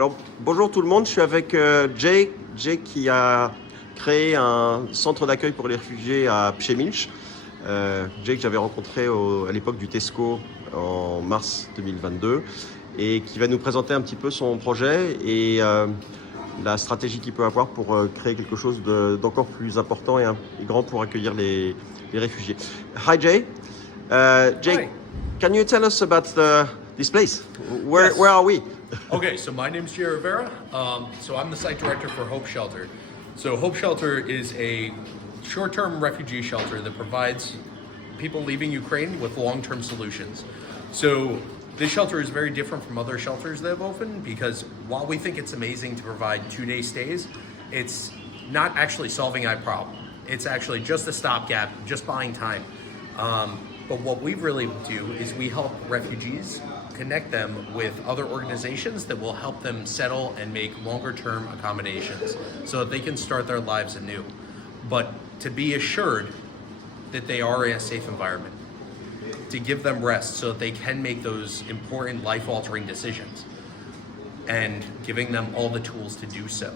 Alors, bonjour tout le monde, je suis avec Jay qui a créé un centre d'accueil pour les réfugiés à Przemysl. Jay que j'avais rencontré à l'époque du Tesco en mars 2022 et qui va nous présenter un petit peu son projet et la stratégie qu'il peut avoir pour créer quelque chose d'encore plus important et grand pour accueillir les réfugiés. Hi Jay. Jay, Hi. can you tell us about this place? Yes. Where are we? Okay, so my name's Jay Rivera. So I'm the site director for Hope Shelter. So Hope Shelter is a short-term refugee shelter that provides people leaving Ukraine with long-term solutions. So this shelter is very different from other shelters that have opened because while we think it's amazing to provide 2-day stays, it's not actually solving a problem. It's actually just a stopgap, just buying time. But what we really do is we help refugees connect them with other organizations that will help them settle and make longer term accommodations so that they can start their lives anew. But to be assured that they are in a safe environment, to give them rest so that they can make those important life altering decisions and giving them all the tools to do so.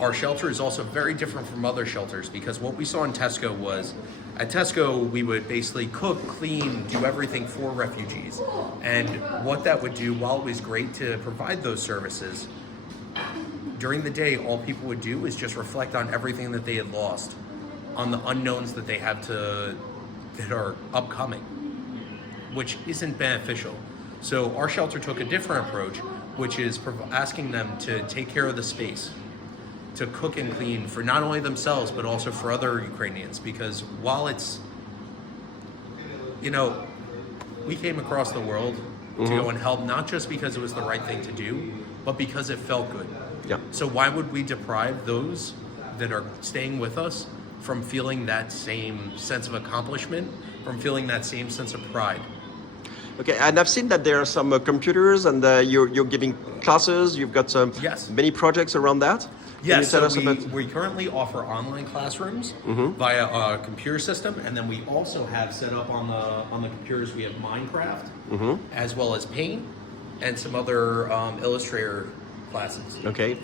Our shelter is also very different from other shelters because what we saw in Tesco was at Tesco, we would basically cook, clean, do everything for refugees. And what that would do, while it was great to provide those services, during the day, all people would do is just reflect on everything that they had lost, on the unknowns that they have that are upcoming, which isn't beneficial. So our shelter took a different approach, which is asking them to take care of the space, to cook and clean for not only themselves, but also for other Ukrainians. Because while it's, we came across the world to go and help, not just because it was the right thing to do, but because it felt good. Yeah. So why would we deprive those that are staying with us from feeling that same sense of accomplishment, from feeling that same sense of pride? Okay, and I've seen that there are some computers and you're giving classes, you've got Yes. many projects around that. Yes, Can you tell so us about... we currently offer online classrooms via a computer system, and then we also have set up on the computers, we have Minecraft, as well as Paint, and some other Illustrator classes. Okay.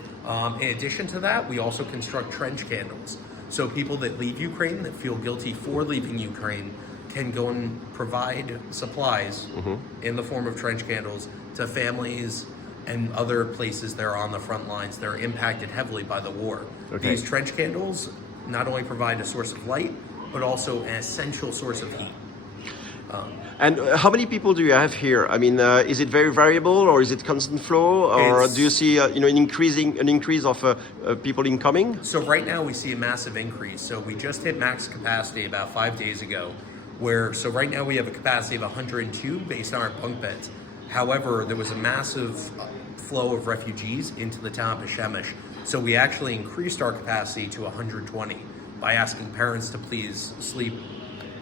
In addition to that, we also construct trench candles. So people that leave Ukraine, that feel guilty for leaving Ukraine, can go and provide supplies in the form of trench candles to families and other places that are on the front lines that are impacted heavily by the war. Okay. These trench candles not only provide a source of light, but also an essential source of heat. And how many people do you have here? I mean, is it very variable or is it constant flow, or do you see an increase of people incoming? So right now we see a massive increase. So we just hit max capacity about 5 days ago, so right now we have a capacity of 102 based on our bunk beds. However, there was a massive flow of refugees into the town of Przemysl. So we actually increased our capacity to 120 by asking parents to please sleep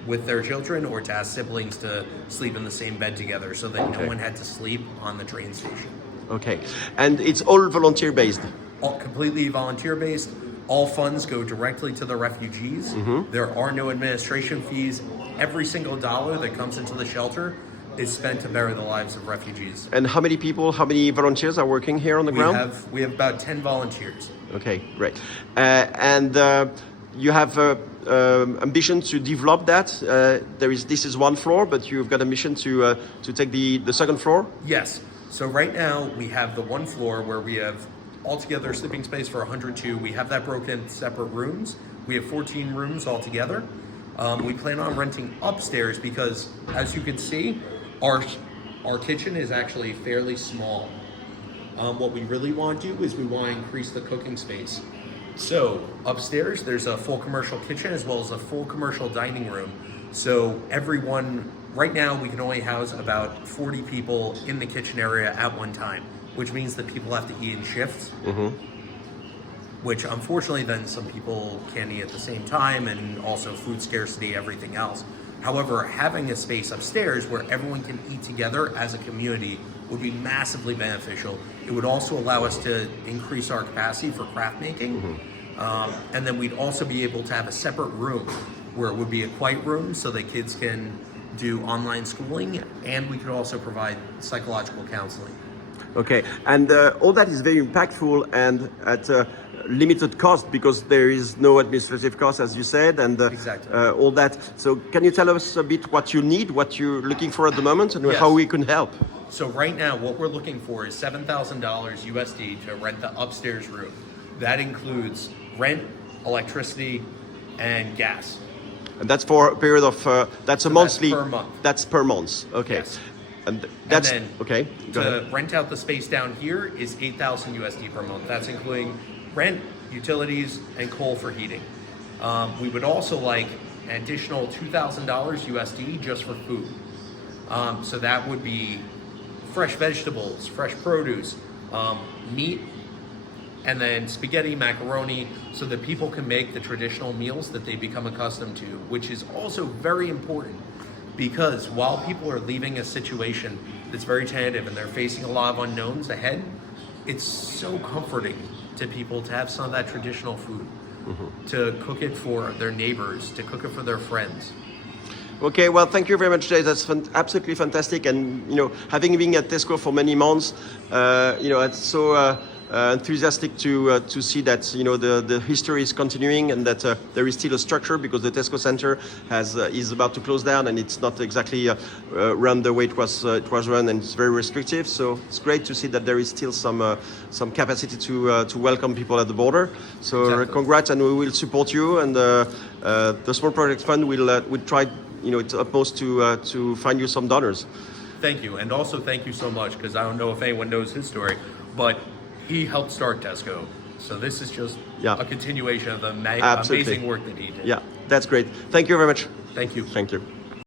with their children or to ask siblings to sleep in the same bed together so that no one had to sleep on the train station. Okay, and it's all volunteer based? All completely volunteer based. All funds go directly to the refugees. There are no administration fees. Every single dollar that comes into the shelter is spent to better the lives of refugees. And how many volunteers are working here on the ground? We have about 10 volunteers. Okay, great. And you have ambition to develop that. This is one floor, but you've got a mission to take the second floor? Yes. So right now we have the one floor where we have altogether sleeping space for 102. We have that broken into separate rooms. We have 14 rooms altogether. We plan on renting upstairs because, as you can see, our kitchen is actually fairly small. What we really want to do is we want to increase the cooking space. So upstairs, there's a full commercial kitchen as well as a full commercial dining room. So right now we can only house about 40 people in the kitchen area at one time, which means that people have to eat in shifts. Which unfortunately then some people can't eat at the same time, and also food scarcity, everything else. However, having a space upstairs where everyone can eat together as a community would be massively beneficial. It would also allow us to increase our capacity for craft making. And then we'd also be able to have a separate room where it would be a quiet room so that kids can do online schooling, and we could also provide psychological counseling. Okay, and all that is very impactful and at limited cost because there is no administrative cost, as you said, and Exactly. all that. So, can you tell us a bit what you need, what you're looking for at the moment, and Yes. how we can help? So right now, what we're looking for is $7,000 USD to rent the upstairs room. That includes rent, electricity, and gas. And that's for a period of that's a So monthly. that's per month. That's per month. Okay. Yes. And that's and then okay. Go to ahead. rent out the space down here is 8,000 USD per month. That's including rent, utilities, and coal for heating. We would also like an additional $2,000 USD just for food. So that would be fresh vegetables, fresh produce, meat, and then spaghetti, macaroni, so that people can make the traditional meals that they become accustomed to, which is also very important because while people are leaving a situation that's very tentative and they're facing a lot of unknowns ahead, it's so comforting to people to have some of that traditional food, to cook it for their neighbors, to cook it for their friends. Okay, well, thank you very much, Jay. That's absolutely fantastic. And having been at Tesco for many months, it's so enthusiastic to see that the history is continuing and that there is still a structure because the Tesco Center is about to close down and it's not exactly run the way it was run, and it's very restrictive. So it's great to see that there is still some capacity to welcome people at the border. So Exactly. Congrats, and we will support you. And the Small Project Fund will try its utmost to find you some donors. Thank you, and also thank you so much, because I don't know if anyone knows his story, but he helped start Tesco. So this is just a continuation of the Absolutely. amazing work that he did. Yeah, that's great. Thank you very much. Thank you. Thank you.